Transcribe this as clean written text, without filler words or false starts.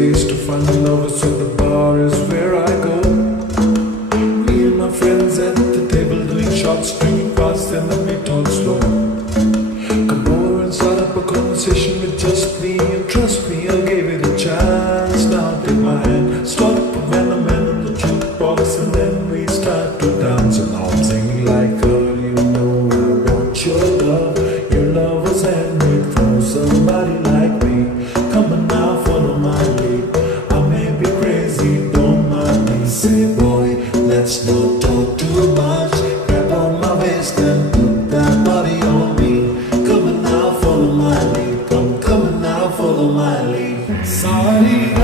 place to find lovers, so the bar is where I go. Me and my friends at the table doing shots, drinking fast, and then we talk slow. Come over and start up a conversation with just me, and trust me, I'll give it a chance. Now take my hand, stop, when I'm on the jukebox, and then we start to dance. And now I'm singing like, girl, you know I want your love. Your love was handmade for somebody like me. Come on now, follow my lead. I may be crazy, don't mind me. Say, boy, let's not talk too much. Grab on my waist and put that body on me. Come on now, follow my lead. Come on now, follow my lead. Sorry,